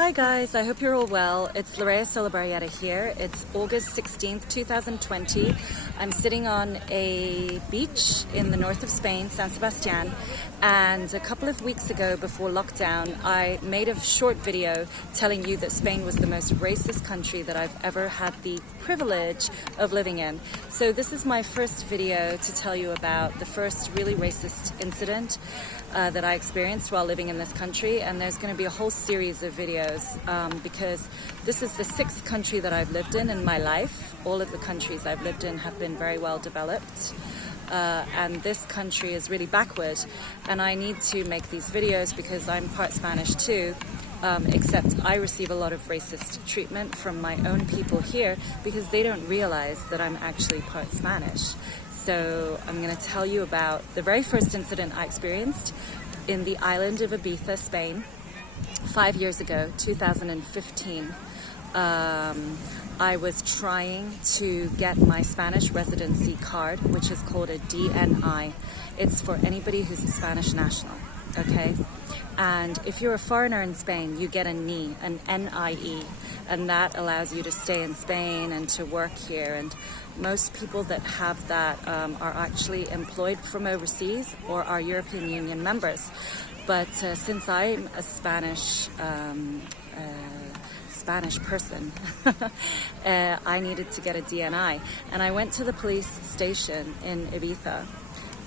Hi guys, I hope you're all well. It's Lorea here. It's August 16th, 2020. I'm sitting on a beach in the north of Spain, San Sebastian, and a couple of weeks ago before lockdown, I made a short video telling you that Spain was the most racist country that I've ever had the privilege of living in. So this is my first video to tell you about the first really racist incident that I experienced while living in this country, and there's going to be a whole series of videos because this is the sixth country that I've lived in my life. All of the countries I've lived in have been very well developed, and this country is really backward, and I need to make these videos because I'm part Spanish too, except I receive a lot of racist treatment from my own people here because they don't realize that I'm actually part Spanish. So I'm going to tell you about the very first incident I experienced in the island of Ibiza, Spain, 5 years ago, 2015. I was trying to get my Spanish residency card, which is called a DNI. It's for anybody who's a Spanish national, okay? And if you're a foreigner in Spain, you get a NIE, an NIE, and that allows you to stay in Spain and to work here. And most people that have that are actually employed from overseas or are European Union members. But since I'm a Spanish person, I needed to get a DNI. And I went to the police station in Ibiza,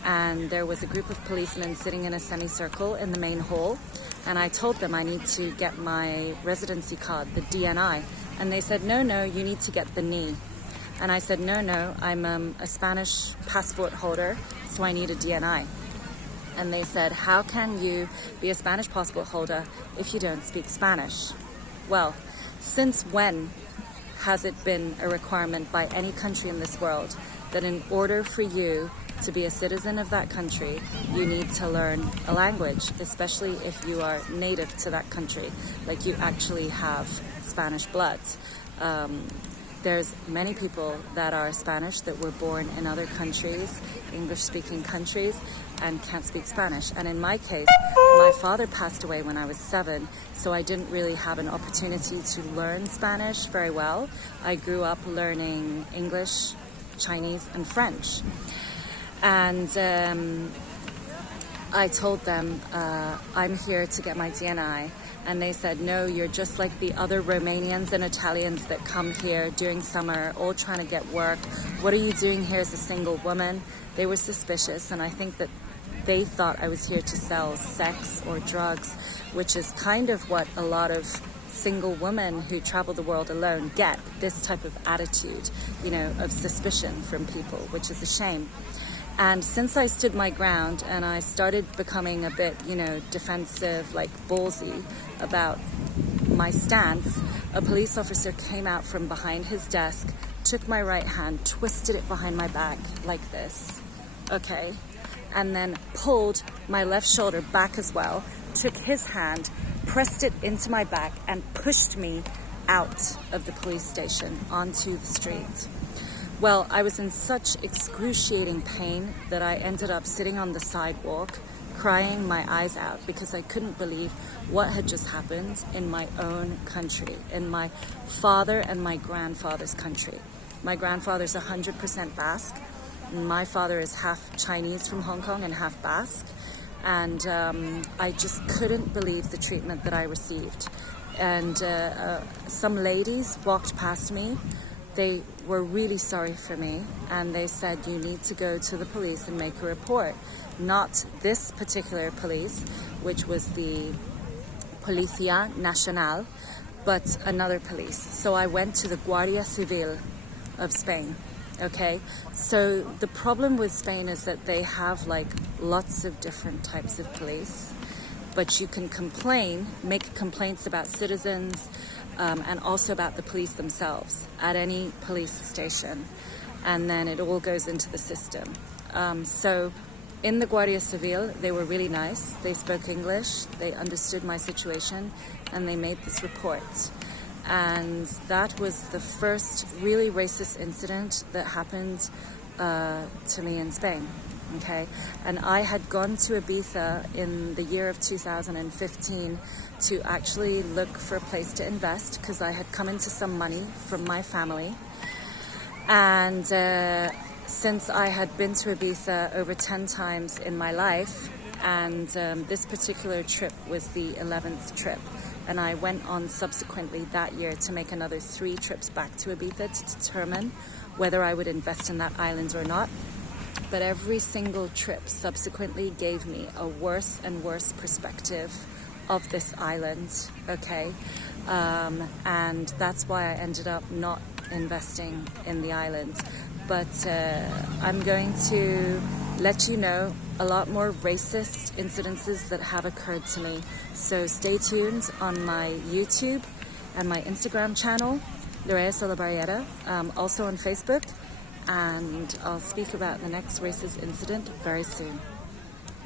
and there was a group of policemen sitting in a semicircle in the main hall, and I told them I need to get my residency card, the DNI, and they said, no, you need to get the NIE. And I said, no, I'm a Spanish passport holder, so I need a DNI. And they said, how can you be a Spanish passport holder if you don't speak Spanish? Well, since when has it been a requirement by any country in this world that in order for you to be a citizen of that country, you need to learn a language, especially if you are native to that country, like you actually have Spanish blood? There's many people that are Spanish that were born in other countries, English-speaking countries, and can't speak Spanish. And in my case, my father passed away when I was 7, so I didn't really have an opportunity to learn Spanish very well. I grew up learning English, Chinese, and French. And I told them, I'm here to get my DNI. And they said, no, you're just like the other Romanians and Italians that come here during summer, all trying to get work. What are you doing here as a single woman? They were suspicious, and I think that they thought I was here to sell sex or drugs, which is kind of what a lot of single women who travel the world alone get, this type of attitude, of suspicion from people, which is a shame. And since I stood my ground and I started becoming a bit, defensive, like ballsy about my stance, a police officer came out from behind his desk, took my right hand, twisted it behind my back like this, okay? And then pulled my left shoulder back as well, took his hand, pressed it into my back, and pushed me out of the police station onto the street. Well, I was in such excruciating pain that I ended up sitting on the sidewalk, crying my eyes out because I couldn't believe what had just happened in my own country, in my father and my grandfather's country. My grandfather's 100% Basque. My father is half Chinese from Hong Kong and half Basque. And I just couldn't believe the treatment that I received. And some ladies walked past me. They were really sorry for me, and they said, you need to go to the police and make a report. Not this particular police, which was the Policía Nacional, but another police. So I went to the Guardia Civil of Spain, okay? So the problem with Spain is that they have like lots of different types of police, but you can make complaints about citizens, and also about the police themselves at any police station, and then it all goes into the system. So in the Guardia Civil, they were really nice. They spoke English, they understood my situation, and they made this report. And that was the first really racist incident that happened to me in Spain. okay? And I had gone to Ibiza in the year of 2015 to actually look for a place to invest because I had come into some money from my family. And since I had been to Ibiza over 10 times in my life, and this particular trip was the 11th trip, and I went on subsequently that year to make another 3 trips back to Ibiza to determine whether I would invest in that island or not. But every single trip subsequently gave me a worse and worse perspective of this island, okay? And that's why I ended up not investing in the island. But I'm going to let you know a lot more racist incidences that have occurred to me. So stay tuned on my YouTube and my Instagram channel, Lorea, also on Facebook, and I'll speak about the next racist incident very soon.